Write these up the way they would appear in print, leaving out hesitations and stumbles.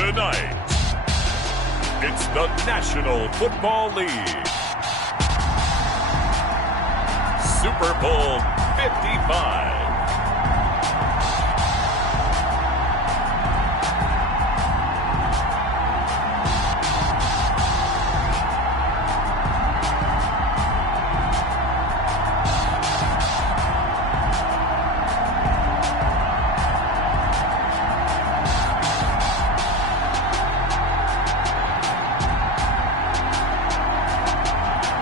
Tonight, it's the National Football League. Super Bowl 55.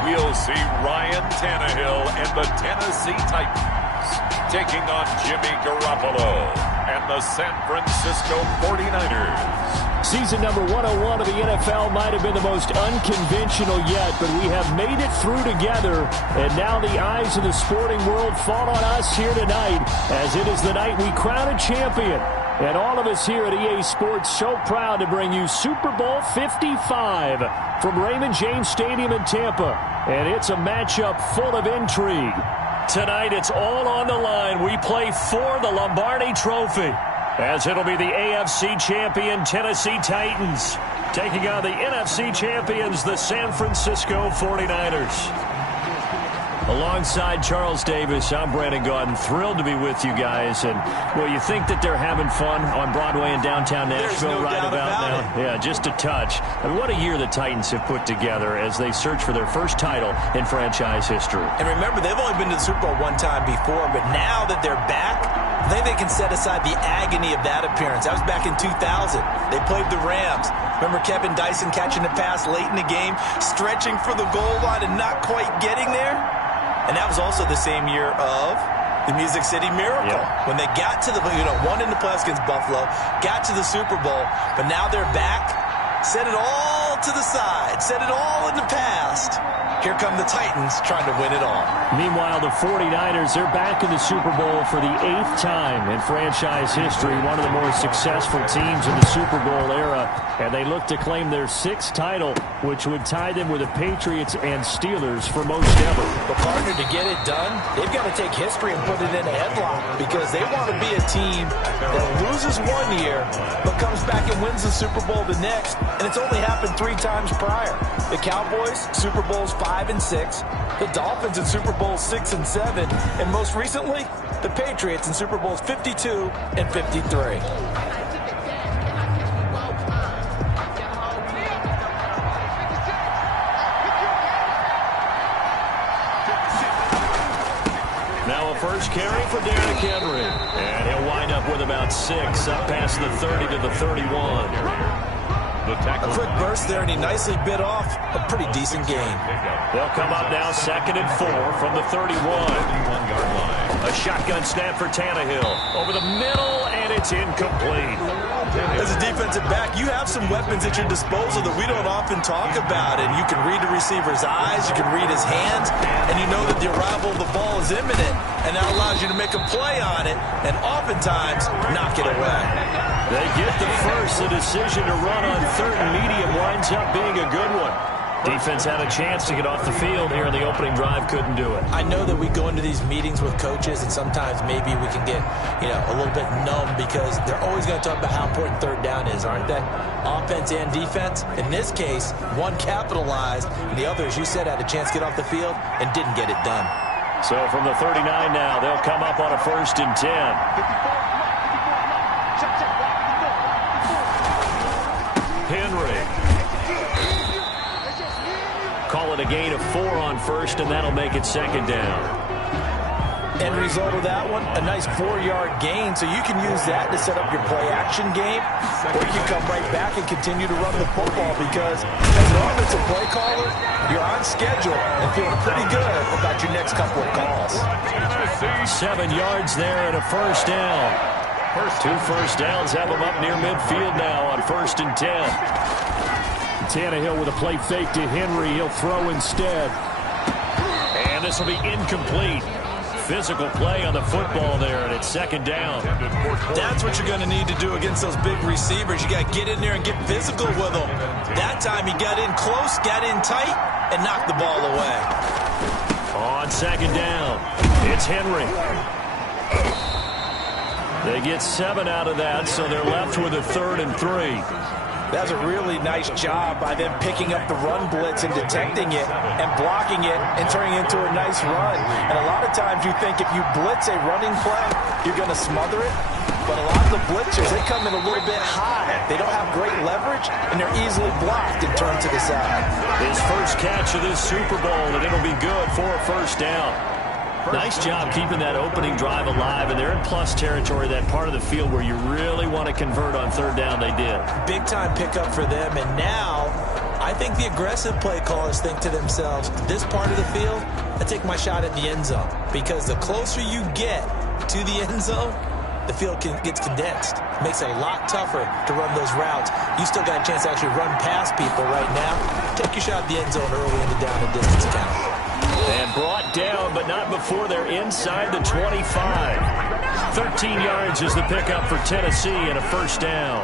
We'll see Ryan Tannehill and the Tennessee Titans taking on Jimmy Garoppolo and the San Francisco 49ers. Season number 101 of the NFL might have been the most unconventional yet, but we have made it through together, and now the eyes of the sporting world fall on us here tonight, as it is the night we crown a champion. And all of us here at EA Sports so proud to bring you Super Bowl 55 from Raymond James Stadium in Tampa. And it's a matchup full of intrigue. Tonight it's all on the line. We play for the Lombardi Trophy, as it'll be the AFC champion Tennessee Titans taking on the NFC champions, the San Francisco 49ers. Alongside Charles Davis, I'm Brandon Gaudin. Thrilled to be with you guys. And, well, you think that they're having fun on Broadway in downtown Nashville right about now? Yeah, just a touch. I mean, what a year the Titans have put together as they search for their first title in franchise history. And remember, they've only been to the Super Bowl one time before, but now that they're back, I think they can set aside the agony of that appearance. That was back in 2000. They played the Rams. Remember Kevin Dyson catching a pass late in the game, stretching for the goal line and not quite getting there? And that was also the same year of the Music City Miracle. Yep. When they got to the, won in the playoffs against Buffalo, got to the Super Bowl, but now they're back. Set it all to the side. Set it all in the past. Here come the Titans trying to win it all. Meanwhile, the 49ers, they're back in the Super Bowl for the 8th time in franchise history, one of the more successful teams in the Super Bowl era, and they look to claim their 6th title, which would tie them with the Patriots and Steelers for most ever. But, partner, to get it done, they've got to take history and put it in a headlock, because they want to be a team that loses one year but comes back and wins the Super Bowl the next, and it's only happened 3 times prior. The Cowboys, Super Bowls 5 and 6. The Dolphins in Super Bowls 6 and 7. And most recently, the Patriots in Super Bowls 52 and 53. Now a first carry for Derrick Henry. And he'll wind up with about 6, up past the 30 to the 31. A quick burst there, and he nicely bit off a pretty decent gain. They'll come up now 2nd and 4 from the 31-yard line. A shotgun snap for Tannehill. Over the middle, and it's incomplete. As a defensive back, you have some weapons at your disposal that we don't often talk about. And you can read the receiver's eyes, you can read his hands, and you know that the arrival of the ball is imminent. And that allows you to make a play on it, and oftentimes knock it away. They get the first. The decision to run on 3rd and medium winds up being a good one. Defense had a chance to get off the field here in the opening drive, couldn't do it. I know that we go into these meetings with coaches, and sometimes maybe we can get, a little bit numb, because they're always going to talk about how important 3rd down is, aren't they? Offense and defense. In this case, one capitalized, and the other, as you said, had a chance to get off the field and didn't get it done. So from the 39 now, they'll come up on a 1st and 10. Henry. Call it a gain of 4 on 1st, and that'll make it 2nd down. End result of that one, a nice 4-yard gain, so you can use that to set up your play-action game, or you can come right back and continue to run the football, because as an offensive play caller, you're on schedule and feeling pretty good about your next couple of calls. 7 yards there and a 1st down. 2 first downs have him up near midfield now on 1st and 10. Tannehill with a play fake to Henry. He'll throw instead. And this will be incomplete. Physical play on the football there, and it's 2nd down. That's what you're going to need to do against those big receivers. You got to get in there and get physical with them. That time he got in close, got in tight, and knocked the ball away. On 2nd down, it's Henry. They get 7 out of that, so they're left with a 3rd and 3. That was a really nice job by them picking up the run blitz and detecting it and blocking it and turning it into a nice run. And a lot of times you think if you blitz a running play, you're going to smother it. But a lot of the blitzers, they come in a little bit high. They don't have great leverage, and they're easily blocked and turned to the side. His first catch of this Super Bowl, and it'll be good for a first down. Nice job keeping that opening drive alive, and they're in plus territory, that part of the field where you really want to convert on third down. They did. Big-time pickup for them, and now I think the aggressive play callers think to themselves, this part of the field, I take my shot at the end zone, because the closer you get to the end zone, the field gets condensed. It makes it a lot tougher to run those routes. You still got a chance to actually run past people right now. Take your shot at the end zone early in the down and distance count. And brought down, but not before they're inside the 25. 13 yards is the pickup for Tennessee and a first down.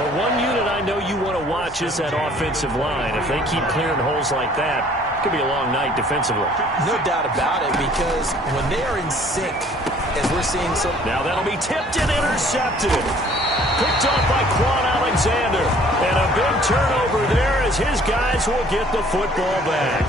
Well, one unit I know you want to watch is that offensive line. If they keep clearing holes like that, it could be a long night defensively. No doubt about it, because when they are in sync, as we're seeing some... Now that'll be tipped and intercepted. Picked off by Quan Alexander. And a big turnover there as his guys will get the football back.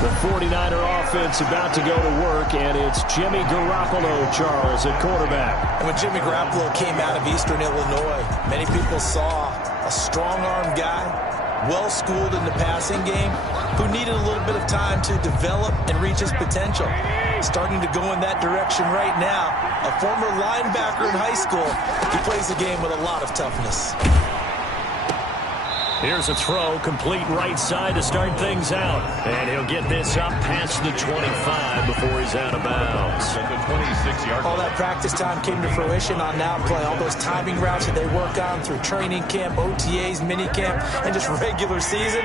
The 49er offense about to go to work, and it's Jimmy Garoppolo, Charles, at quarterback. And when Jimmy Garoppolo came out of Eastern Illinois, many people saw a strong-arm guy, well-schooled in the passing game, who needed a little bit of time to develop and reach his potential. Starting to go in that direction right now. A former linebacker in high school, he plays the game with a lot of toughness. Here's a throw, complete right side to start things out. And he'll get this up past the 25 before he's out of bounds. All that practice time came to fruition on that play. All those timing routes that they work on through training camp, OTAs, minicamp, and just regular season,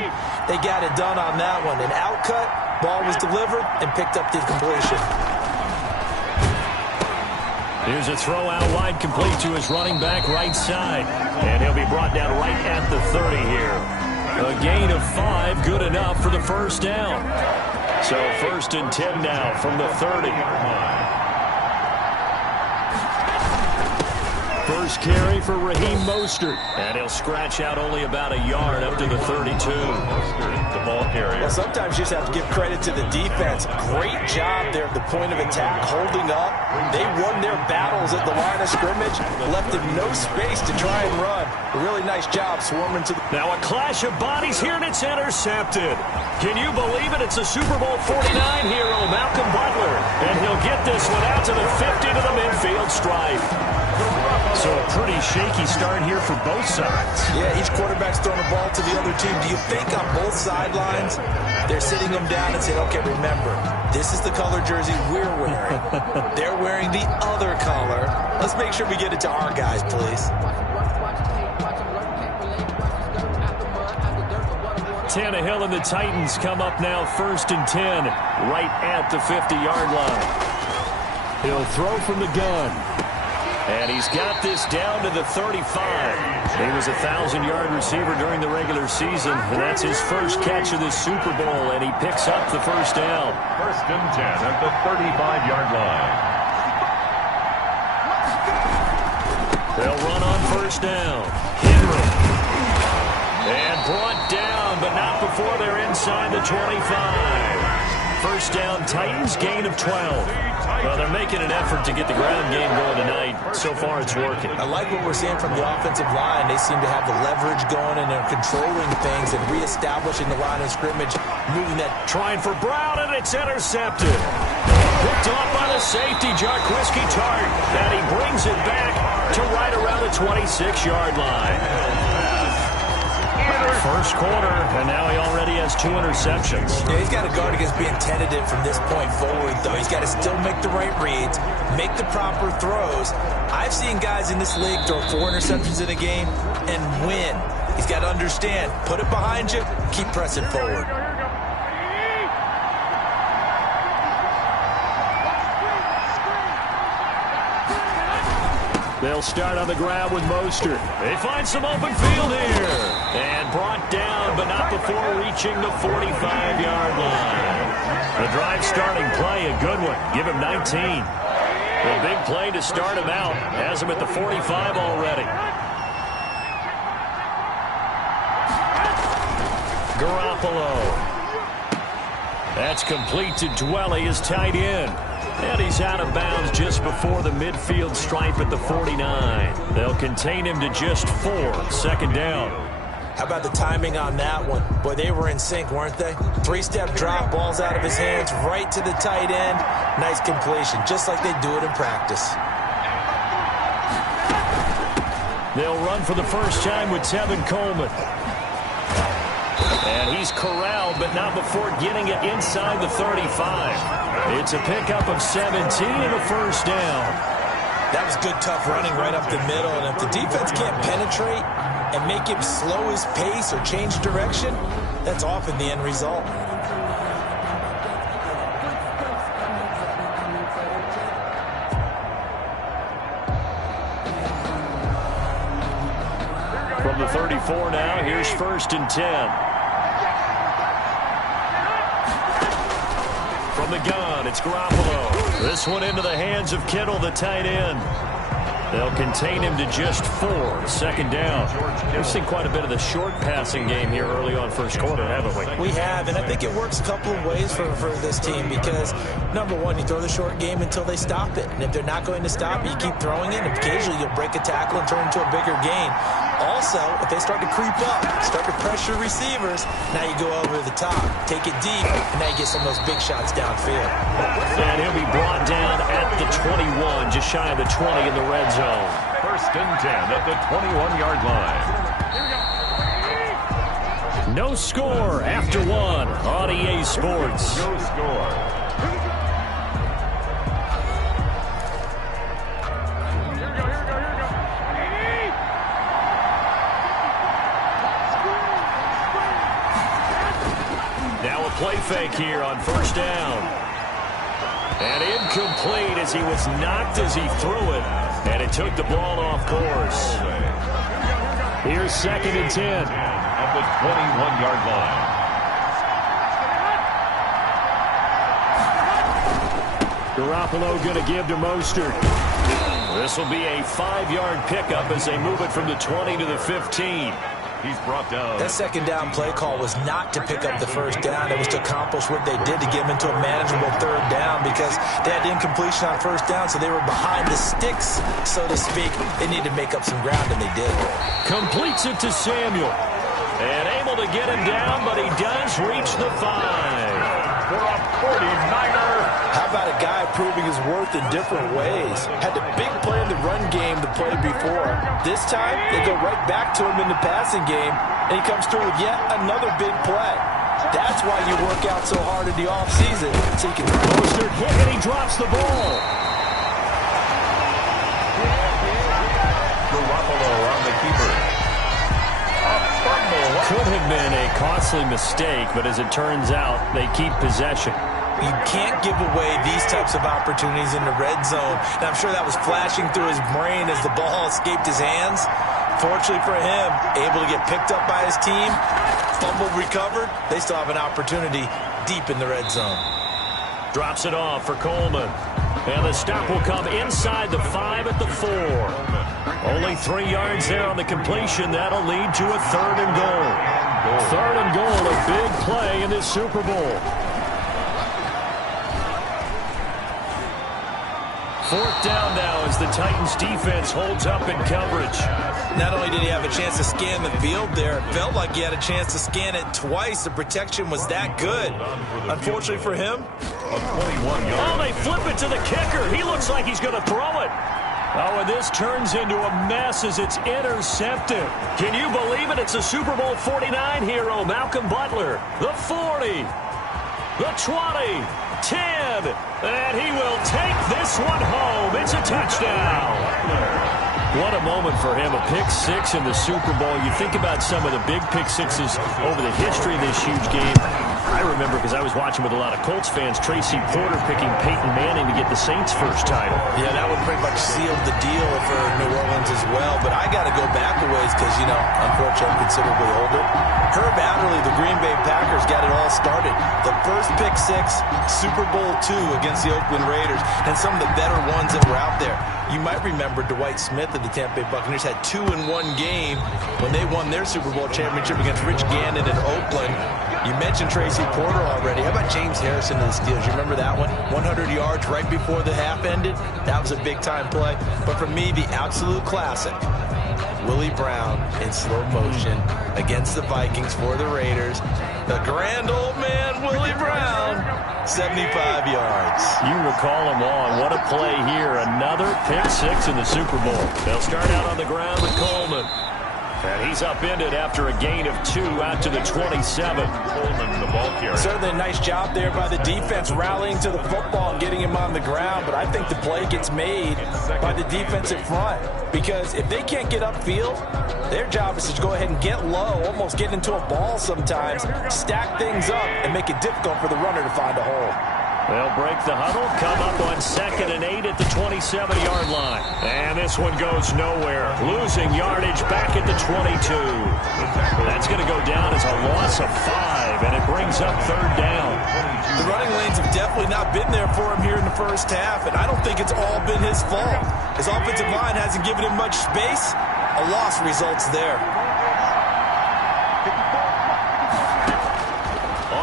they got it done on that one. An outcut, ball was delivered, and picked up the completion. Here's a throw out wide, complete to his running back right side. And he'll be brought down right at the 30 here. A gain of 5, good enough for the first down. So 1st and 10 now from the 30. First carry for Raheem Mostert. And he'll scratch out only about a yard up to the 32. The ball carrier. Well, sometimes you just have to give credit to the defense. Great job there at the point of attack, holding up. They won their battles at the line of scrimmage, left them no space to try and run. A really nice job swarming to the... Now a clash of bodies here, and it's intercepted. Can you believe it? It's a Super Bowl 49 hero, Malcolm Butler. And he'll get this one out to the 50 to the midfield stripe. So a pretty shaky start here for both sides. Yeah, each quarterback's throwing the ball to the other team. Do you think on both sidelines they're sitting them down and saying, okay, remember, this is the color jersey we're wearing. They're wearing the other color. Let's make sure we get it to our guys, please. Tannehill and the Titans come up now 1st and 10, right at the 50-yard line. He'll throw from the gun. And he's got this down to the 35. He was a 1,000-yard receiver during the regular season, and that's his first catch of this Super Bowl, and he picks up the first down. 1st and 10 at the 35-yard line. They'll run on first down. Henry. And brought down, but not before they're inside the 25. First down, Titans, gain of 12. Well, they're making an effort to get the ground game going tonight. So far, it's working. I like what we're seeing from the offensive line. They seem to have the leverage going, and they're controlling things and reestablishing the line of scrimmage, moving that. Trying for Brown, and it's intercepted. Picked off by the safety, Jarquiski Tart. And he brings it back to right around the 26-yard line. First quarter, and now he already has 2 interceptions. Yeah, he's got to guard against being tentative from this point forward, though. He's got to still make the right reads, make the proper throws. I've seen guys in this league throw 4 interceptions in a game and win. He's got to understand, put it behind you, keep pressing forward. They'll start on the ground with Mostert. They find some open field here. And brought down, but not before reaching the 45-yard line. The drive starting play, a good one. Give him 19. A big play to start him out. Has him at the 45 already. Garoppolo. That's complete to Dwelly, his tight end. And he's out of bounds just before the midfield stripe at the 49. They'll contain him to just 4. Second down. How about the timing on that one? Boy, they were in sync, weren't they? 3-step drop, balls out of his hands, right to the tight end. Nice completion, just like they do it in practice. They'll run for the first time with Tevin Coleman. And he's corralled, but not before getting it inside the 35. It's a pickup of 17 and a first down. That was good, tough running right up the middle. And if the defense can't penetrate and make him slow his pace or change direction, that's often the end result. From the 34 now, here's 1st and 10. From the gun, it's Garoppolo. This one into the hands of Kittle, the tight end. They'll contain him to just 4. Second down. We've seen quite a bit of the short passing game here early on first quarter, haven't we? We have, and I think it works a couple of ways for this team because, number one, you throw the short game until they stop it. And if they're not going to stop it, you keep throwing it, and occasionally you'll break a tackle and turn into a bigger gain. Also, if they start to creep up, start to pressure receivers, now you go over the top, take it deep, and now you get some of those big shots downfield. And he'll be brought down at the 21, just shy of the 20 in the red zone. 1st and 10 at the 21-yard line. No score after 1 on EA Sports. No score. Now a play fake here on 1st down. And incomplete as he was knocked as he threw it. And it took the ball off course. Here's 2nd and 10. At the 21-yard line. Garoppolo going to give to Mostert. This will be a 5-yard pickup as they move it from the 20 to the 15. He's brought down. That second down play call was not to pick up the first down. It was to accomplish what they did to get them into a manageable 3rd down because they had incompletion on 1st down, so they were behind the sticks, so to speak. They needed to make up some ground, and they did. Completes it to Samuel. And able to get him down, but he does reach the 5. For a 49er. How about a guy proving his worth in different ways? Had the big play in the run game the play before. This time, they go right back to him in the passing game, and he comes through with yet another big play. That's why you work out so hard in the offseason, so you can... Mostert hit, and he drops the ball. Garoppolo on the keeper. A fumble. Could have been a costly mistake, but as it turns out, they keep possession. You can't give away these types of opportunities in the red zone. And I'm sure that was flashing through his brain as the ball escaped his hands. Fortunately for him, able to get picked up by his team, fumbled, recovered. They still have an opportunity deep in the red zone. Drops it off for Coleman. And the stop will come inside the 5 at the 4. Only 3 yards there on the completion. That'll lead to a 3rd and goal. 3rd and goal, a big play in this Super Bowl. 4th down now as the Titans defense holds up in coverage. Not only did he have a chance to scan the field there, it felt like he had a chance to scan it twice. The protection was that good. Unfortunately for him, a 21-yard. Oh, they flip it to the kicker. He looks like he's going to throw it. Oh, and this turns into a mess as it's intercepted. Can you believe it? It's a Super Bowl 49 hero, Malcolm Butler. The 40, the 20, 10, and he will take this one home. It's a touchdown. What a moment for him, a pick 6 in the Super Bowl. You think about some of the big pick 6s over the history of this huge game. I remember, because I was watching with a lot of Colts fans, Tracy Porter picking Peyton Manning to get the Saints' first title. Yeah, that would pretty much seal the deal for New Orleans as well. But I got to go back a ways because, unfortunately, I'm considerably older. Herb Adderley, the Green Bay Packers got it all started. The first pick six, Super Bowl II against the Oakland Raiders, and some of the better ones that were out there. You might remember Dwight Smith of the Tampa Bay Buccaneers had 2 in one game when they won their Super Bowl championship against Rich Gannon in Oakland. You mentioned Tracy Porter already. How about James Harrison of the Steelers? You remember that one? 100 yards right before the half ended. That was a big-time play. But for me, the absolute classic, Willie Brown in slow motion against the Vikings for the Raiders. The grand old man, Willie Brown, 75 yards. You recall them on. What a play here. Another pick six in the Super Bowl. They'll start out on the ground with Coleman. And he's upended after a gain of 2 out to the 27. Coleman, the ball carrier. Certainly a nice job there by the defense rallying to the football and getting him on the ground. But I think the play gets made by the defensive front. Because if they can't get upfield, their job is to go ahead and get low, almost get into a ball sometimes, stack things up, and make it difficult for the runner to find a hole. They'll break the huddle, come up on 2nd and 8 at the 27-yard line. And this one goes nowhere. Losing yardage back at the 22. That's going to go down as a loss of 5, and it brings up 3rd down. The running lanes have definitely not been there for him here in the first half, and I don't think it's all been his fault. His offensive line hasn't given him much space. A loss results there.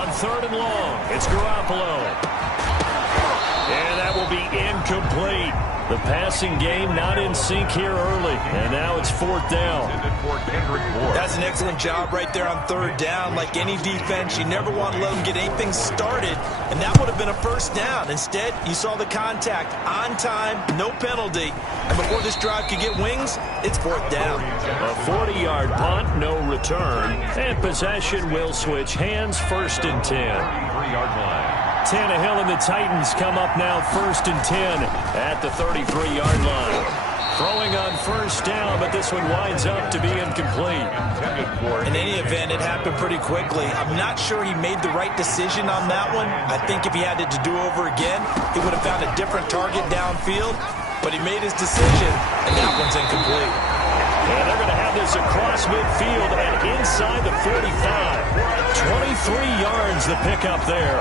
On 3rd and long, it's Garoppolo. And that will be incomplete. The passing game not in sync here early. And now it's 4th down. That's an excellent job right there on 3rd down. Like any defense, you never want to let them get anything started. And that would have been a 1st down. Instead, you saw the contact on time, no penalty. And before this drive could get wings, it's 4th down. A 40-yard punt, no return. And possession will switch hands, 1st and 10. 3-yard line. Tannehill and the Titans come up now 1st and 10 at the 33-yard line. Throwing on 1st down, but this one winds up to be incomplete. In any event, it happened pretty quickly. I'm not sure he made the right decision on that one. I think if he had it to do over again, he would have found a different target downfield. But he made his decision, and that one's incomplete. And they're going to have this across midfield and inside the 45. 23 yards the pickup there.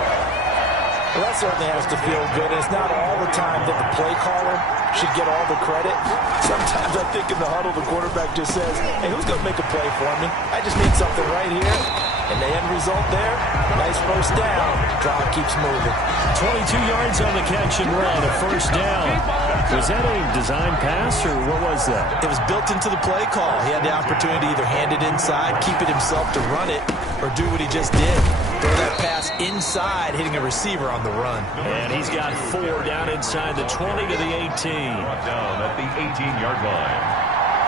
Well, that certainly has to feel good. It's not all the time that the play caller should get all the credit. Sometimes I think in the huddle, the quarterback just says, hey, who's going to make a play for me? I just need something right here. And the end result there, nice 1st down. Drive keeps moving. 22 yards on the catch and run, a 1st down. Was that a design pass, or what was that? It was built into the play call. He had the opportunity to either hand it inside, keep it himself to run it, or do what he just did. Throw that pass inside, hitting a receiver on the run. And he's got 4 down inside the 20 to the 18. Down at the 18-yard line.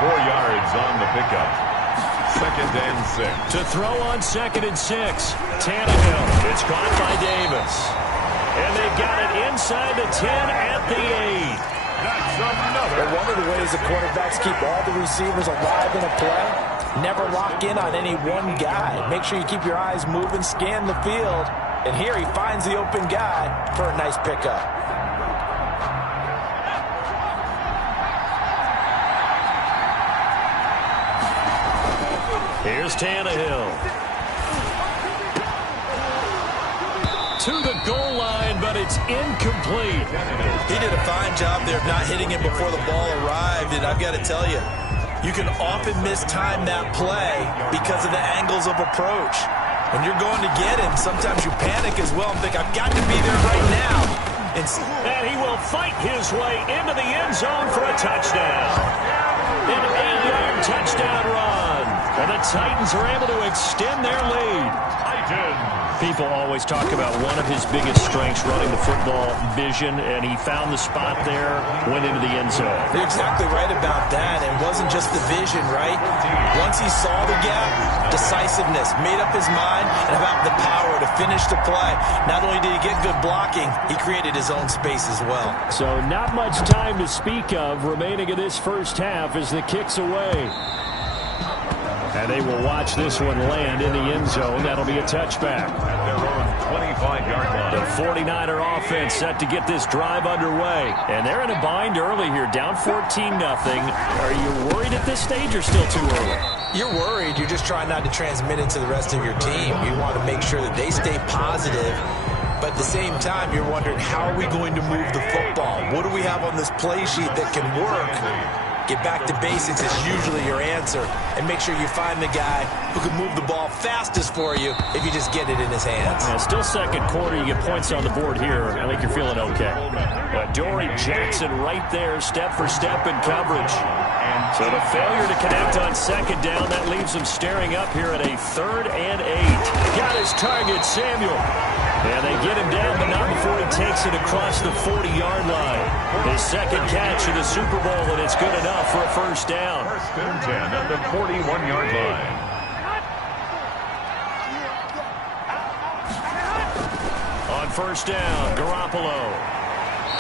4 yards on the pickup. 2nd and 6. To throw on 2nd and 6. Tannehill. It's caught by Davis. And they've got it inside the 10 at the 8. That's another. Well, one of the ways the quarterbacks keep all the receivers alive in a play, never lock in on any one guy. Make sure you keep your eyes moving, scan the field. And here he finds the open guy for a nice pickup. Here's Tannehill. To the goal line, but it's incomplete. He did a fine job there of not hitting it before the ball arrived, and I've got to tell you, you can often mistime that play because of the angles of approach. When you're going to get him, sometimes you panic as well and think, I've got to be there right now. And he will fight his way into the end zone for a touchdown. An 8-yard touchdown run. And the Titans are able to extend their lead. People always talk about one of his biggest strengths, running the football, vision, and he found the spot there, went into the end zone. You're exactly right about that. It wasn't just the vision, right? Once he saw the gap, decisiveness, made up his mind, and about the power to finish the play. Not only did he get good blocking, he created his own space as well. So not much time to speak of remaining in this first half as the kick's away. And they will watch this one land in the end zone. That'll be a touchback. At their own 25-yard line. The 49er offense set to get this drive underway. And they're in a bind early here, down 14-0. Are you worried at this stage or still too early? You're worried. You're just trying not to transmit it to the rest of your team. You want to make sure that they stay positive. But at the same time, you're wondering, how are we going to move the football? What do we have on this play sheet that can work? Get back to basics is usually your answer. And make sure you find the guy who can move the ball fastest for you if you just get it in his hands. Yeah, still second quarter. You get points on the board here. I think you're feeling okay. But Dory Jackson right there, step for step in coverage. So the failure to connect on second down, that leaves him staring up here at a 3rd and 8. Got his target, Samuel. And they get him down, but not before he takes it across the 40-yard line. His second catch in the Super Bowl, and it's good enough for a first down. 1st and 10 at the 41-yard line. On first down, Garoppolo.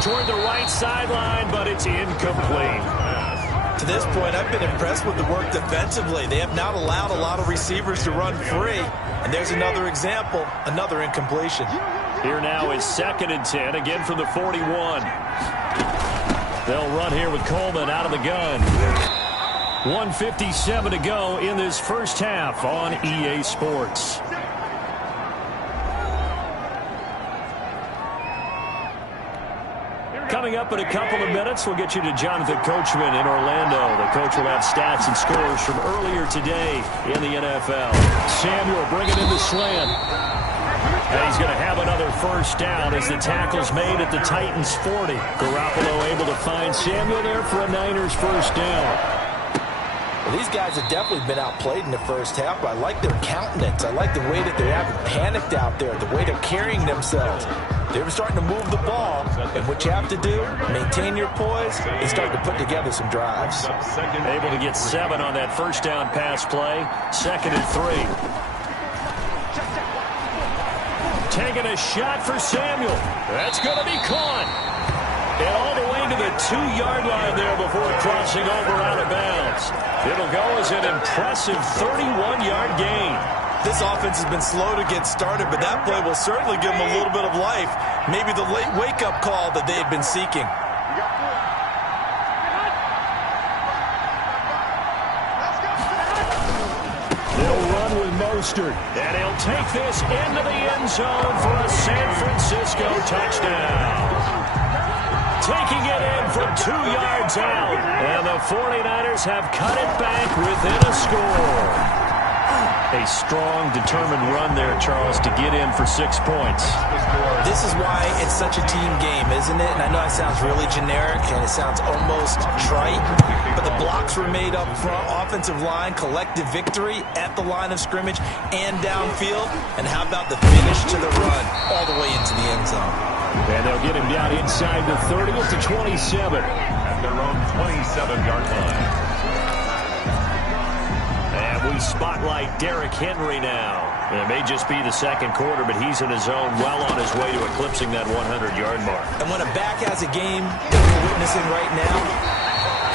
Toward the right sideline, but it's incomplete. To this point, I've been impressed with the work defensively. They have not allowed a lot of receivers to run free. And there's another example, another incompletion. Here now is 2nd and 10, again from the 41. They'll run here with Coleman out of the gun. 1:57 to go in this first half on EA Sports. Coming up in a couple of minutes, we'll get you to Jonathan Coachman in Orlando. The coach will have stats and scores from earlier today in the NFL. Samuel bringing in the slant. And he's going to have another first down as the tackle's made at the Titans' 40. Garoppolo able to find Samuel there for a Niners first down. Well, these guys have definitely been outplayed in the first half, but I like their countenance. I like the way that they haven't panicked out there, the way they're carrying themselves. They're starting to move the ball, and what you have to do, maintain your poise, and start to put together some drives. Able to get 7 on that first down pass play. 2nd and 3. Taking a shot for Samuel. That's going to be caught. And all the way to the 2-yard line there before crossing over out of bounds. It'll go as an impressive 31-yard gain. This offense has been slow to get started, but that play will certainly give them a little bit of life. Maybe the late wake-up call that they had been seeking. They'll run with Mostert, and he'll take this into the end zone for a San Francisco touchdown. Taking it in from 2 yards out, and the 49ers have cut it back within a score. A strong, determined run there, Charles, to get in for 6 points. This is why it's such a team game, isn't it? And I know it sounds really generic and it sounds almost trite, but the blocks were made up front, offensive line, collective victory at the line of scrimmage and downfield. And how about the finish to the run all the way into the end zone? And they'll get him down inside the 30 to 27. At their own 27-yard line. And we spotlight Derrick Henry now. And it may just be the second quarter, but he's in his zone, well on his way to eclipsing that 100-yard mark. And when a back has a game that we're witnessing right now,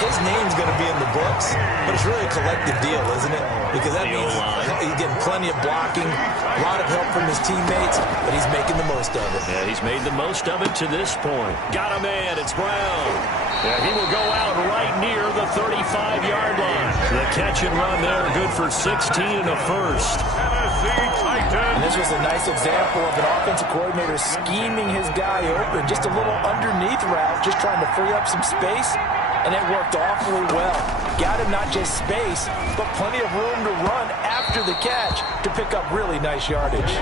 his name's going to be in the books, but it's really a collective deal, isn't it? Because that means he's getting plenty of blocking, a lot of help from his teammates, but he's making the most of it. Yeah, he's made the most of it to this point. Got a man, it's Brown. Yeah, he will go out right near the 35-yard line. The catch and run there, good for 16 and a first. And this was a nice example of an offensive coordinator scheming his guy open, just a little underneath route, just trying to free up some space. And it worked awfully well. Got him not just space, but plenty of room to run after the catch to pick up really nice yardage.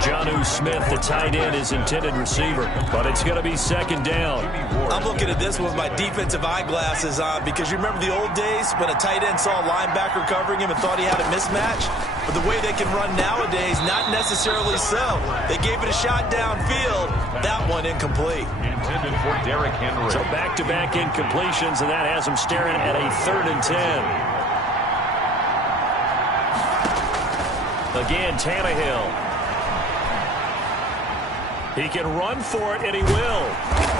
Jonnu Smith, the tight end, is intended receiver, but it's going to be second down. I'm looking at this with my defensive eyeglasses on because you remember the old days when a tight end saw a linebacker covering him and thought he had a mismatch? But the way they can run nowadays, not necessarily so. They gave it a shot downfield. That one incomplete. Intended for Derrick Henry. So back-to-back incompletions, and that has him staring at a 3rd and 10. Again, Tannehill. He can run for it, and he will.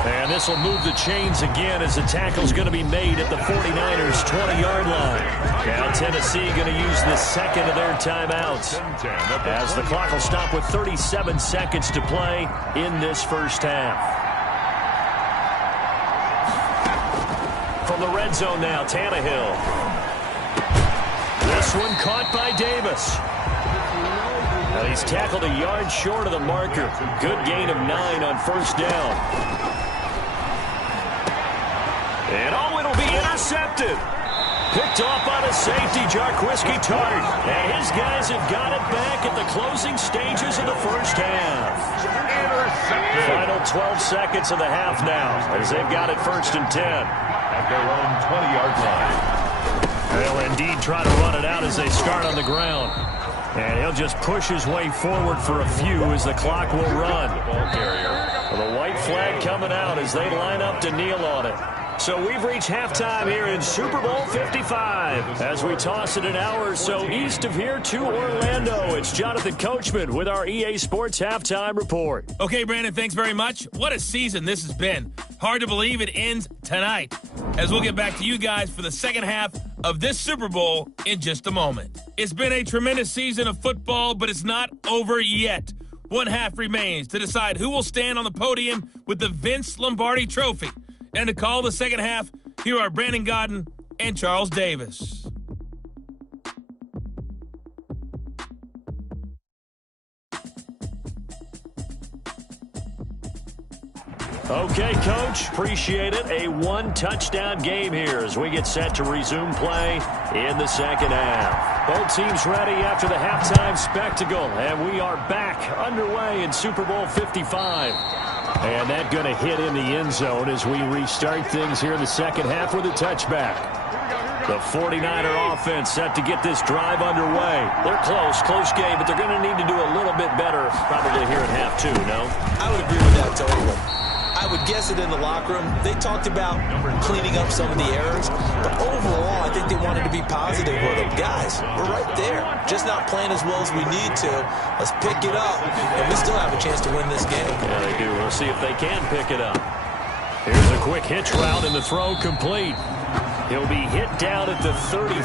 And this will move the chains again as the tackle's going to be made at the 49ers' 20-yard line. Now Tennessee going to use the second of their timeouts as the clock will stop with 37 seconds to play in this first half. From the red zone now, Tannehill. This one caught by Davis. Now he's tackled a yard short of the marker. Good gain of 9 on first down. And it'll be intercepted. Picked off by the safety, Jarquiski Tart. And his guys have got it back at the closing stages of the first half. Final 12 seconds of the half now as they've got it 1st and 10. At their own 20-yard line. They'll indeed try to run it out as they start on the ground. And he'll just push his way forward for a few as the clock will run. The white flag coming out as they line up to kneel on it. So we've reached halftime here in Super Bowl 55. As we toss it an hour or so east of here to Orlando, it's Jonathan Coachman with our EA Sports Halftime Report. Okay, Brandon, thanks very much. What a season this has been. Hard to believe it ends tonight, as we'll get back to you guys for the second half of this Super Bowl in just a moment. It's been a tremendous season of football, but it's not over yet. One half remains to decide who will stand on the podium with the Vince Lombardi Trophy. And to call the second half, here are Brandon Godden and Charles Davis. Okay, Coach, appreciate it. A one-touchdown game here as we get set to resume play in the second half. Both teams ready after the halftime spectacle, and we are back underway in Super Bowl 55. And that going to hit in the end zone as we restart things here in the second half with a touchback. The 49er offense set to get this drive underway. They're close game, but they're going to need to do a little bit better probably here in half two, no? I would agree with that totally. I would guess it in the locker room. They talked about cleaning up some of the errors, but overall, I think they wanted to be positive with them. Guys, we're right there. Just not playing as well as we need to. Let's pick it up, and we still have a chance to win this game. Yeah, they do. We'll see if they can pick it up. Here's a quick hitch route, and the throw complete. He'll be hit down at the 33,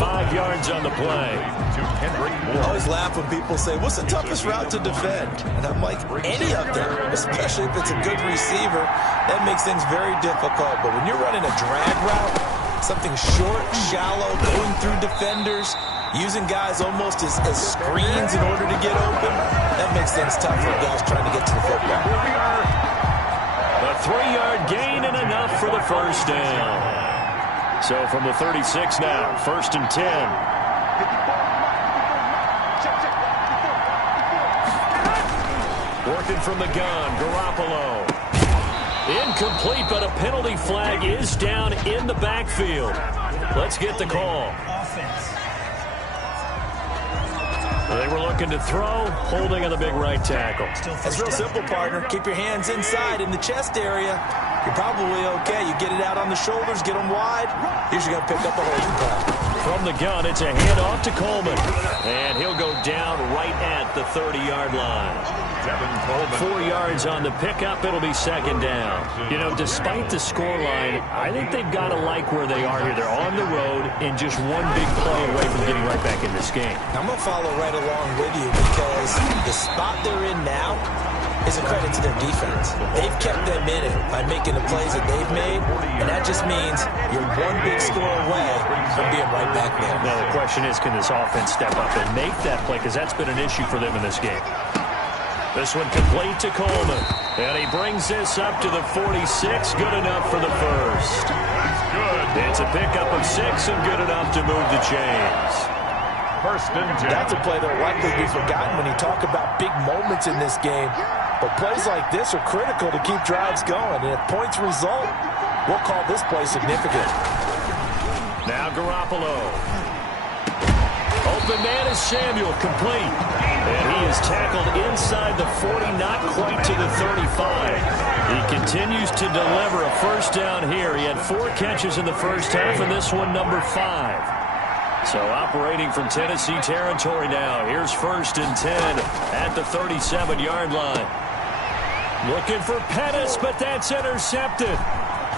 5 yards on the play. I always laugh when people say, what's the toughest route to defend? And I'm like, any of them, especially if it's a good receiver, that makes things very difficult. But when you're running a drag route, something short, shallow, going through defenders, using guys almost as screens in order to get open, that makes things tough for guys trying to get to the football. A 3-yard gain and enough for the first down. So from the 36 now, 1st and 10. Working from the gun, Garoppolo. Incomplete, but a penalty flag is down in the backfield. Let's get the call. They were looking to throw, holding on the big right tackle. That's real simple, partner. Keep your hands inside in the chest area. You're probably okay. You get it out on the shoulders, get them wide. Usually going to pick up a holding call. From the gun, it's a handoff to Coleman. And he'll go down right at the 30-yard line. 4 yards on the pickup. It'll be second down. You know, despite the scoreline, I think they've got to like where they are here. They're on the road and just one big play away from getting right back in this game. I'm going to follow right along with you because the spot they're in now is a credit to their defense. They've kept them in it by making the plays that they've made, and that just means you're one big score away from being right back there. Now the question is, can this offense step up and make that play? Because that's been an issue for them in this game. This one complete to Coleman. And he brings this up to the 46. Good enough for the first. It's a pickup of 6 and good enough to move the chains. 1st and 10. That's a play that will likely be forgotten when you talk about big moments in this game. But plays like this are critical to keep drives going. And if points result, we'll call this play significant. Now Garoppolo. Open man is Samuel, complete. And he is tackled inside the 40, not quite to the 35. He continues to deliver a first down here. He had 4 catches in the first half, and this one number 5. So operating from Tennessee territory now. Here's 1st and 10 at the 37-yard line. Looking for Pettis, but that's intercepted.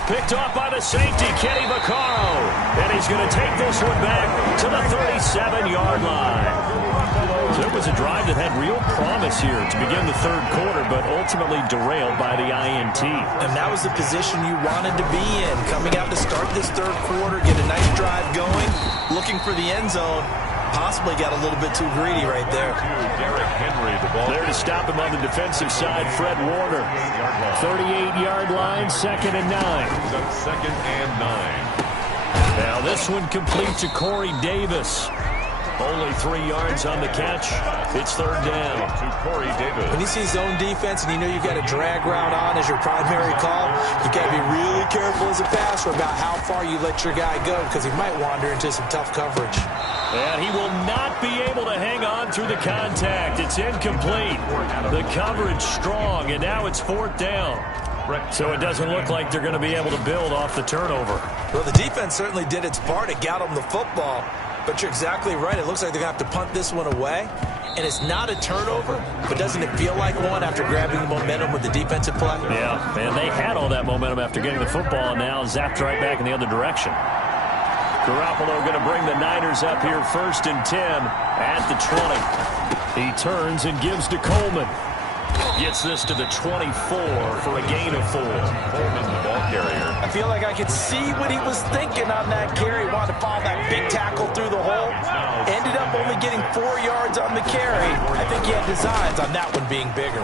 Picked off by the safety, Kenny Vaccaro. And he's going to take this one back to the 37-yard line. So it was a drive that had real promise here to begin the third quarter, but ultimately derailed by the INT. And that was the position you wanted to be in. Coming out to start this third quarter, get a nice drive going, looking for the end zone. Possibly got a little bit too greedy right there. There to stop him on the defensive side, Fred Warner. 38-yard line, 2nd and 9. Second and 9. Now this one complete to Corey Davis. Only 3 yards on the catch. It's third down. To Corey Davis. When you see zone defense and you know you've got a drag route on as your primary call, you got to be really careful as a passer about how far you let your guy go because he might wander into some tough coverage. And he will not be able to hang on through the contact. It's incomplete. The coverage strong, and now it's fourth down. So it doesn't look like they're going to be able to build off the turnover. Well, the defense certainly did its part. It got them the football. But you're exactly right. It looks like they're going to have to punt this one away. And it's not a turnover, but doesn't it feel like one after grabbing the momentum with the defensive play? Yeah, and they had all that momentum after getting the football, and now zapped right back in the other direction. Garoppolo going to bring the Niners up here 1st and 10 at the 20. He turns and gives to Coleman. Gets this to the 24 for a gain of 4. Coleman, the ball carrier. I feel like I could see what he was thinking on that carry. Wanted to follow that big tackle through the hole. Ended up only getting 4 yards on the carry. I think he had designs on that one being bigger.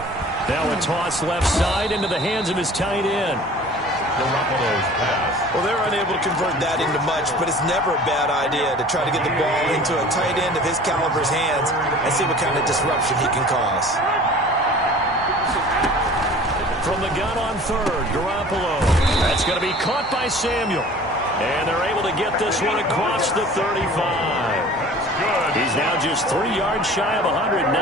Now a toss left side into the hands of his tight end. Garoppolo's pass. Well, they're unable to convert that into much, but it's never a bad idea to try to get the ball into a tight end of his caliber's hands and see what kind of disruption he can cause. From the gun on third, Garoppolo. That's going to be caught by Samuel. And they're able to get this one across the 35. He's now just 3 yards shy of 197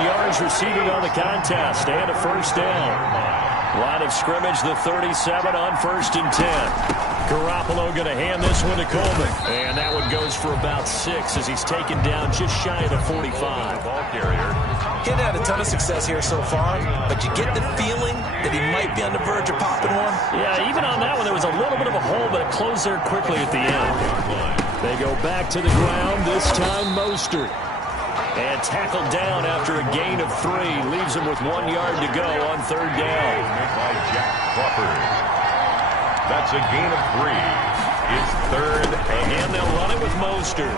yards receiving on the contest and a first down. Line of scrimmage, the 37 on 1st and 10. Garoppolo going to hand this one to Coleman. And that one goes for about 6 as he's taken down just shy of the 45. Ball carrier. He hadn't had a ton of success here so far, but you get the feeling that he might be on the verge of popping one. Yeah, even on that one, there was a little bit of a hole, but it closed there quickly at the end. They go back to the ground, this time Mostert. And tackled down after a gain of 3. Leaves him with 1 yard to go on third down. Made by Jack Crawford. That's a gain of 3. It's third. And they'll run it with Mostert.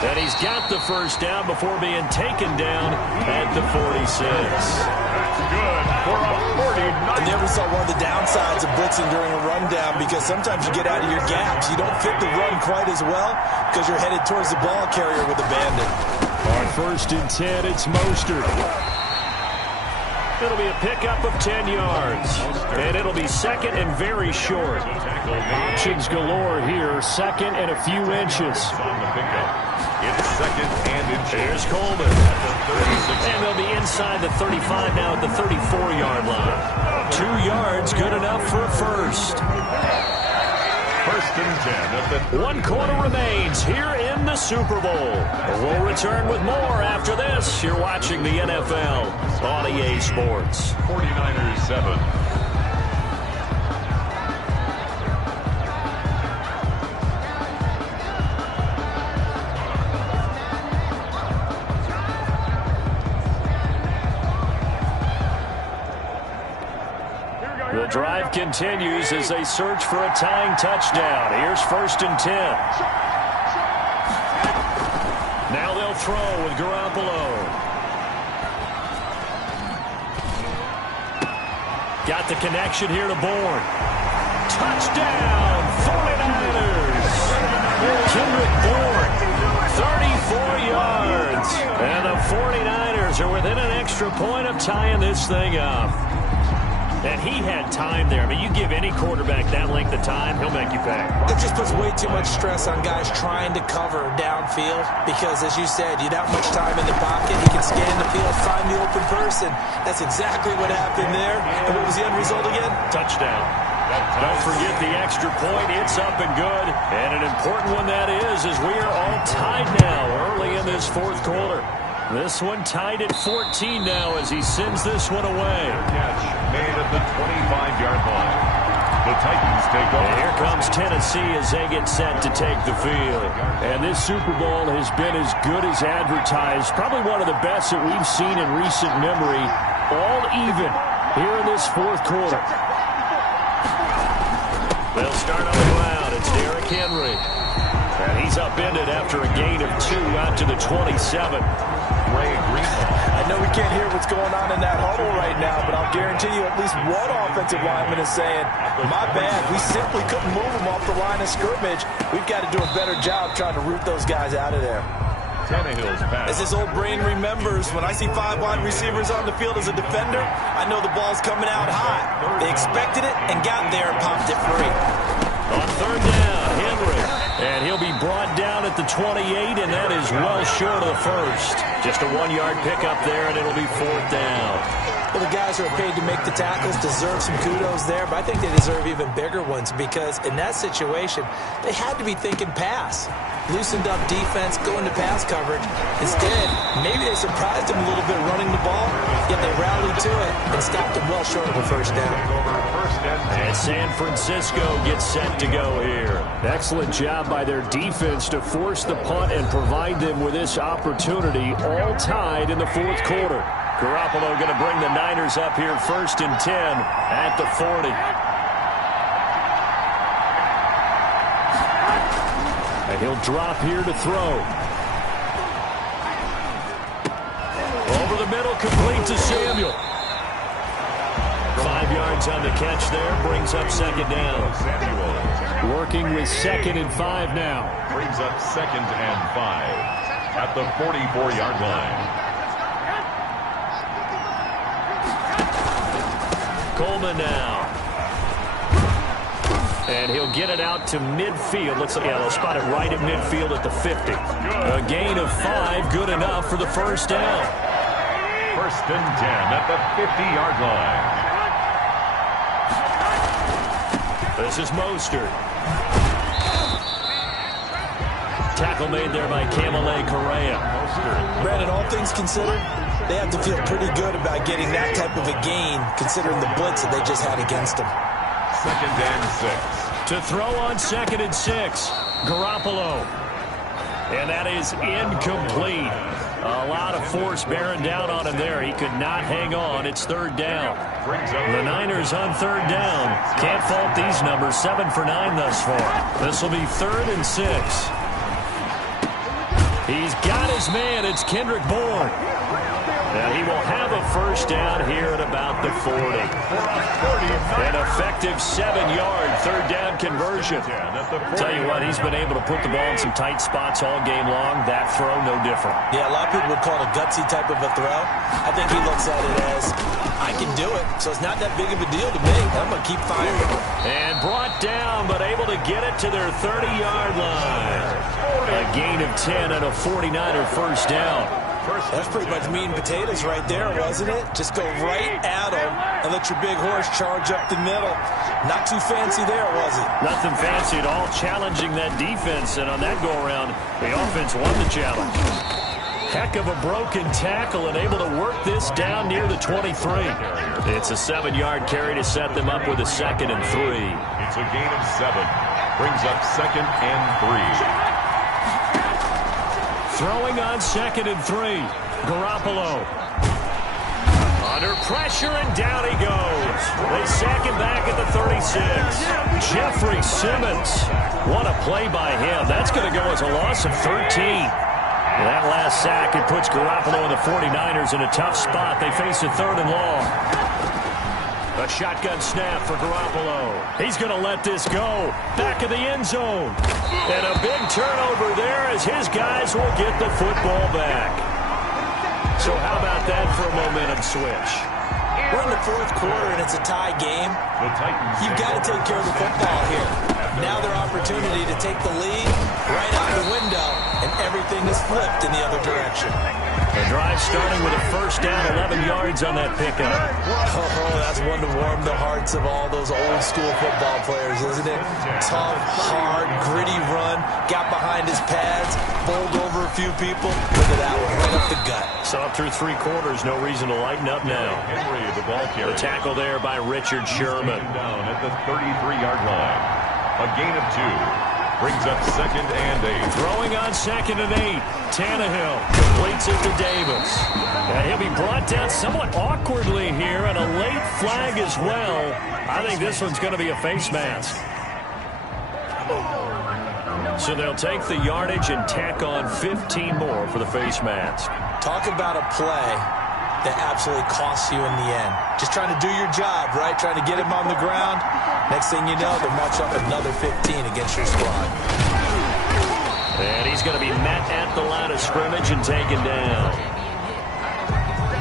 And he's got the first down before being taken down at the 46. That's good for a 49. And there we saw one of the downsides of blitzing during a rundown because sometimes you get out of your gaps. You don't fit the run quite as well because you're headed towards the ball carrier with abandon. On 1st and 10, it's Mostert. It'll be a pickup of 10 yards. And it'll be second and very short. Options galore here. Second and a few inches. On the pickup. It's second and inches. Here's Coleman. And they'll be inside the 35 now at the 34-yard line. 2 yards, good enough for a first. 1st and 10 at the 1 quarter remains here in the Super Bowl. We'll return with more after this. You're watching the NFL on EA Sports. 49ers 7. The drive continues as they search for a tying touchdown. Here's 1st and 10. Now they'll throw with Garoppolo. Got the connection here to Bourne. Touchdown, 49ers. Kendrick Bourne, 34 yards. And the 49ers are within an extra point of tying this thing up. And he had time there. I mean, you give any quarterback that length of time, he'll make you pay. It just puts way too much stress on guys trying to cover downfield because, as you said, you don't have much time in the pocket. He can scan the field, find the open person. That's exactly what happened there. And what was the end result again? Touchdown. Don't forget the extra point. It's up and good. And an important one that is as we are all tied now early in this fourth quarter. This one tied at 14 now as he sends this one away. Catch made at the 25-yard line. The Titans take over. And here comes Tennessee as they get set to take the field. And this Super Bowl has been as good as advertised. Probably one of the best that we've seen in recent memory. All even here in this fourth quarter. They'll start on the ground. It's Derrick Henry. And he's upended after a gain of 2 out to the 27. I know we can't hear what's going on in that huddle right now, but I'll guarantee you at least one offensive lineman is saying, my bad, we simply couldn't move them off the line of scrimmage. We've got to do a better job trying to root those guys out of there. Tannehill's pass. As his old brain remembers, when I see 5 wide receivers on the field as a defender, I know the ball's coming out high. They expected it and got there and popped it free. On third down, Henry. And he'll be brought down at the 28, and that is well short of the first. Just a 1-yard pickup there, and it'll be fourth down. Well, the guys who are paid to make the tackles deserve some kudos there, but I think they deserve even bigger ones because in that situation, they had to be thinking pass. Loosened up defense, going to pass coverage. Instead, maybe they surprised him a little bit running the ball, yet they rallied to it and stopped him well short of a first down. And San Francisco gets set to go here. Excellent job by their defense to force the punt and provide them with this opportunity, all tied in the fourth quarter. Garoppolo going to bring the Niners up here first and 10 at the 40. And he'll drop here to throw. Over the middle, complete to Samuel. 5 yards on the catch there, brings up second down. Samuel Working with 2nd and 5 now. brings up 2nd and 5 at the 44-yard line. Coleman now. And he'll get it out to midfield. Looks like, yeah, they'll spot it right at midfield at the 50. A gain of 5, good enough for the first down. 1st and 10 at the 50-yard line. This is Mostert. Tackle made there by Camille Correa. Brandon, all things considered, they have to feel pretty good about getting that type of a gain considering the blitz that they just had against them. 2nd and 6. To throw on 2nd and 6, Garoppolo. And that is incomplete. A lot of force bearing down on him there. He could not hang on. It's 3rd down. The Niners on 3rd down. Can't fault these numbers. 7 for 9 thus far. This will be 3rd and 6. He's got his man. It's Kendrick Bourne. And he will have a first down here at about the 40. An effective 7-yard 3rd down conversion. Tell you what, he's been able to put the ball in some tight spots all game long. That throw, no different. Yeah, a lot of people would call it a gutsy type of a throw. I think he looks at it as, I can do it, so it's not that big of a deal to me. I'm going to keep firing. And brought down, but able to get it to their 30-yard line. A gain of 10 and a 49er first down. That's pretty much meat and potatoes right there, wasn't it? Just go right at them and let your big horse charge up the middle. Not too fancy there, was it? Nothing fancy at all, challenging that defense, and on that go-around, the offense won the challenge. Heck of a broken tackle and able to work this down near the 23. It's a 7-yard carry to set them up with a 2nd and 3. It's a gain of 7. Brings up 2nd and 3. Throwing on 2nd and 3. Garoppolo. Under pressure, and down he goes. They sack him back at the 36. Jeffrey Simmons. What a play by him. That's going to go as a loss of 13. That last sack, it puts Garoppolo and the 49ers in a tough spot. They face a 3rd and long. A shotgun snap for Garoppolo. He's going to let this go. Back of the end zone. And a big turnover there as his guys will get the football back. So how about that for a momentum switch? We're in the fourth quarter and it's a tie game. The Titans. You've got to take care of the football here. Now their opportunity to take the lead right out the window, and everything is flipped in the other direction. The drive starting with a first down, 11 yards on that pickup. Oh, that's one to warm the hearts of all those old school football players, isn't it? Tough, hard, gritty run, got behind his pads, bowled over a few people. Look at that one, right up the gut. So up through 3 quarters, no reason to lighten up now. Henry, the ball carrier. The tackle there by Richard Sherman. Down at the 33-yard line. A gain of 2. Brings up 2nd and 8. Throwing on 2nd and 8. Tannehill completes it to Davis. And he'll be brought down somewhat awkwardly here, and a late flag as well. I think this one's going to be a face mask. So they'll take the yardage and tack on 15 more for the face mask. Talk about a play that absolutely costs you in the end. Just trying to do your job, right? Trying to get him on the ground. Next thing you know, they'll march up another 15 against your squad. And he's going to be met at the line of scrimmage and taken down.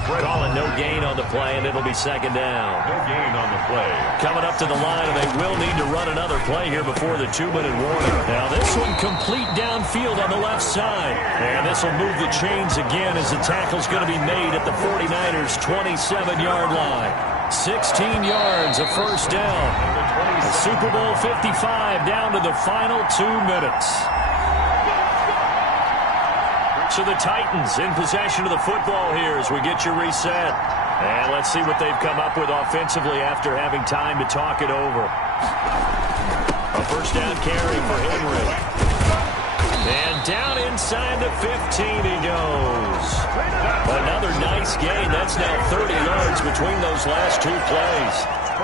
Calling no gain on the play, and it'll be 2nd down. No gain on the play. Coming up to the line, and they will need to run another play here before the 2-minute warning. Now this one complete downfield on the left side. And this will move the chains again as the tackle's going to be made at the 49ers' 27-yard line. 16 yards, a first down. The Super Bowl 55 down to the final 2 minutes. So the Titans in possession of the football here as we get you reset. And let's see what they've come up with offensively after having time to talk it over. A first down carry for Henry. And down inside the 15 he goes. Another nice gain. That's now 30 yards between those last 2 plays.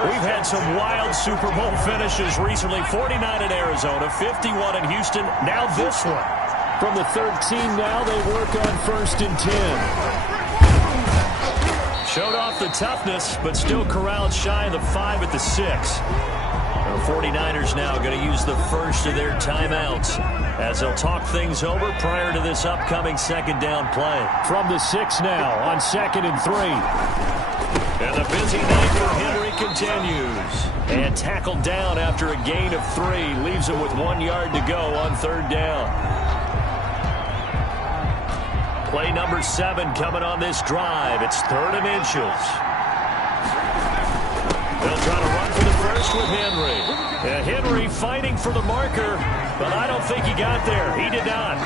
We've had some wild Super Bowl finishes recently. 49 in Arizona, 51 in Houston, now this one. From the 13 now, they work on 1st and 10. Showed off the toughness, but still corralled shy of the 5 at the 6. The 49ers now going to use the first of their timeouts as they'll talk things over prior to this upcoming 2nd down play. From the 6 now on 2nd and 3. And the busy night for Henry continues. And tackled down after a gain of 3. Leaves him with 1 yard to go on 3rd down. Play number 7 coming on this drive. It's 3rd and inches. They'll try to run for the first with Henry. And Henry fighting for the marker, but I don't think he got there. He did not.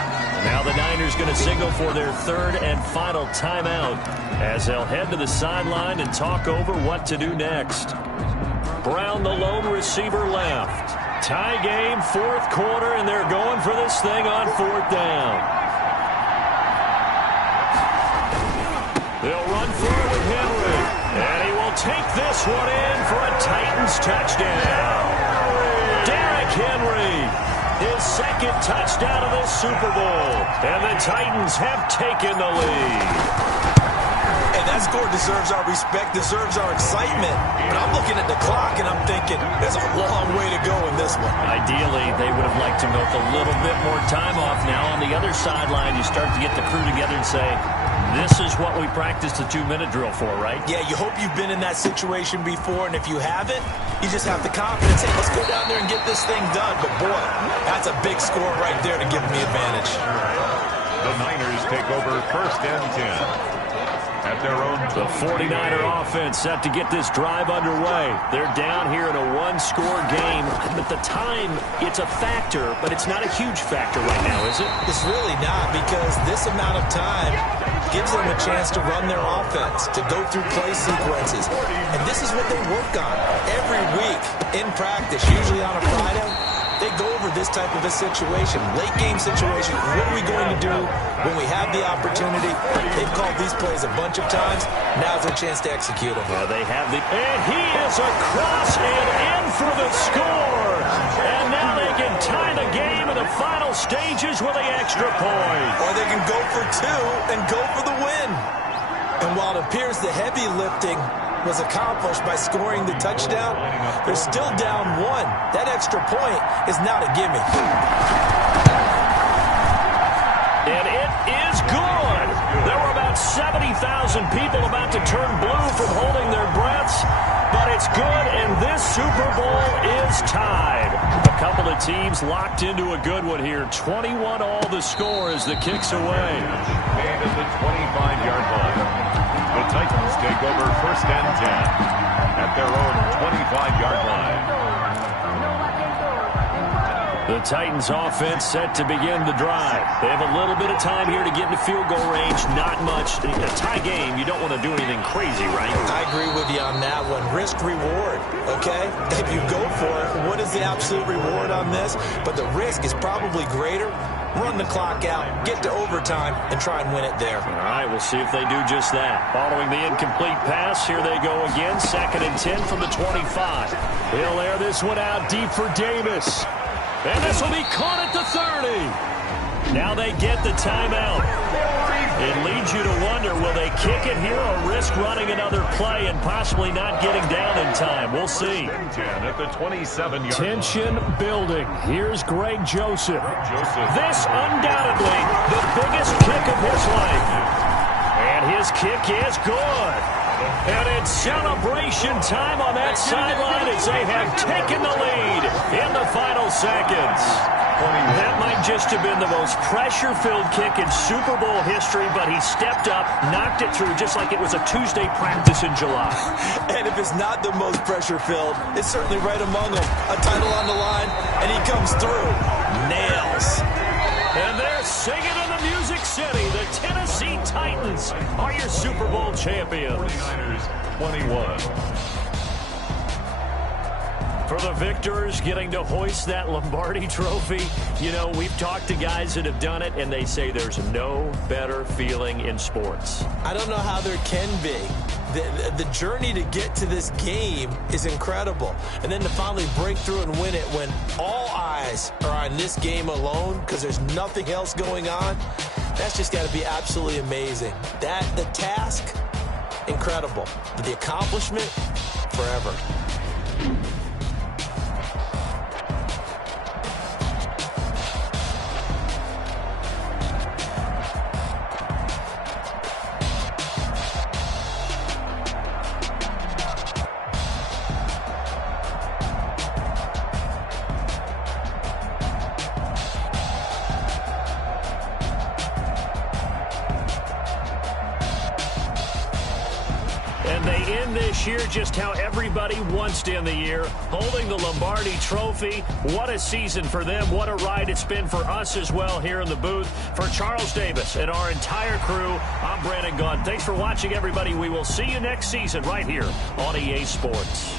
Now the Niners going to signal for their 3rd and final timeout as they'll head to the sideline and talk over what to do next. Brown, the lone receiver, left. Tie game, 4th quarter, and they're going for this thing on 4th down. They'll run forward with Henry, and he will take this one in for a Titans touchdown. Derrick Henry, his 2nd touchdown of this Super Bowl, and the Titans have taken the lead. And that score deserves our respect, deserves our excitement. But I'm looking at the clock, and I'm thinking, there's a long way to go in this one. Ideally, they would have liked to milk a little bit more time off. Now on the other sideline, you start to get the crew together and say, this is what we practiced the 2-minute drill for, right? Yeah, you hope you've been in that situation before, and if you haven't, you just have the confidence. Hey, let's go down there and get this thing done. But, boy, that's a big score right there to give them the advantage. The Niners take over 1st and 10. At their own. The 49er offense set to get this drive underway. They're down here in a 1-score game. But the time, it's a factor, but it's not a huge factor right now, is it? It's really not, because this amount of time gives them a chance to run their offense, to go through play sequences. And this is what they work on every week in practice, usually on a Friday. They go over this type of a situation, late game situation. What are we going to do when we have the opportunity? They've called these plays a bunch of times. Now's their chance to execute them. Yeah, they have the... And he is across and in for the score. And now they can tie the game in the final stages with the extra point. Or they can go for 2 and go for the win. And while it appears the heavy lifting was accomplished by scoring the touchdown, they're still down 1. That extra point is not a gimme. And it is good. There were about 70,000 people about to turn blue from holding their breaths, but It's good, and this Super Bowl is tied. A couple of teams locked into a good one here. 21 all the score as the kick's away. Made at the 25-yard line. The Titans take over 1st and 10 at their own 25-yard line. The Titans offense set to begin the drive. They have a little bit of time here to get into field goal range. Not much. In a tie game, you don't want to do anything crazy, right? I agree with you on that one. Risk reward, okay? If you go for it, what is the absolute reward on this? But the risk is probably greater. Run the clock out, get to overtime, and try and win it there. All right, we'll see if they do just that. Following the incomplete pass, here they go again. 2nd and 10 from the 25. He'll air this one out deep for Davis. And this will be caught at the 30. Now they get the timeout. It leads you to wonder, will they kick it here or risk running another play and possibly not getting down in time? We'll see. 10 at the 27-yard Tension building. Here's Greg Joseph. This undoubtedly the biggest kick of his life. And his kick is good. And it's celebration time on that sideline as they have taken the lead in the final seconds. That might just have been the most pressure-filled kick in Super Bowl history, but he stepped up, knocked it through just like it was a Tuesday practice in July. And if it's not the most pressure-filled, it's certainly right among them. A title on the line, and he comes through. Nails. And they're singing in the Music City. The Tennessee Titans are your Super Bowl champions. 49ers 21. For the victors, getting to hoist that Lombardi trophy, you know, we've talked to guys that have done it, and they say there's no better feeling in sports. I don't know how there can be. The journey to get to this game is incredible. And then to finally break through and win it when all eyes are on this game alone because there's nothing else going on, that's just got to be absolutely amazing. The task, incredible. But the accomplishment, forever. And they end this year just how everybody wants to end the year, holding the Lombardi Trophy. What a season for them. What a ride it's been for us as well here in the booth. For Charles Davis and our entire crew, I'm Brandon Gaudin. Thanks for watching, everybody. We will see you next season right here on EA Sports.